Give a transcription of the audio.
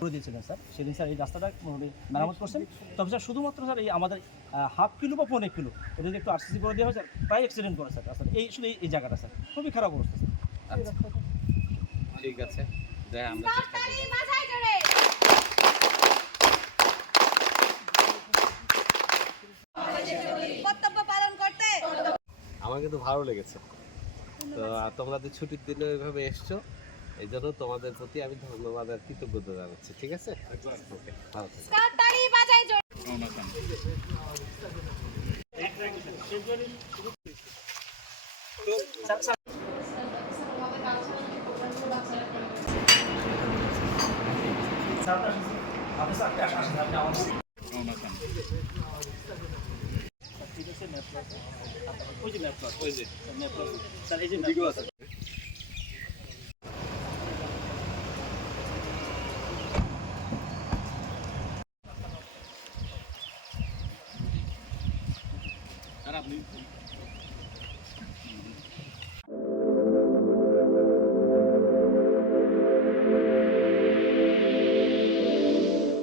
করে দিয়েছিলেন স্যার, সেদিন স্যার এই রাস্তাটা মেরামত করছেন। তবে স্যার শুধুমাত্র স্যার এই আমাদের হাফ কিলো বা 1.5 কিলো ওদিকে একটু আরসিসি করে দেওয়া হয় স্যার, প্রায় অ্যাক্সিডেন্ট করে স্যার রাস্তাটা, এই শুধু এই জায়গাটা স্যার খুবই খারাপ অবস্থা স্যার। ঠিক আছে, যাই আমরা চেষ্টা করব। কর্তব্য পালন করতে। আমার কিন্তু ভালো লেগেছে। তো তোমরা যে ছুটির দিনে ওইভাবে এসছো, এই জন্য তোমাদের প্রতি আমি ধন্যবাদ আর কৃতজ্ঞতা জানাচ্ছি। ঠিক আছে, ওকে, ভালো থেকো। তাড়াতাড়ি বাজাই জোরে। আপনি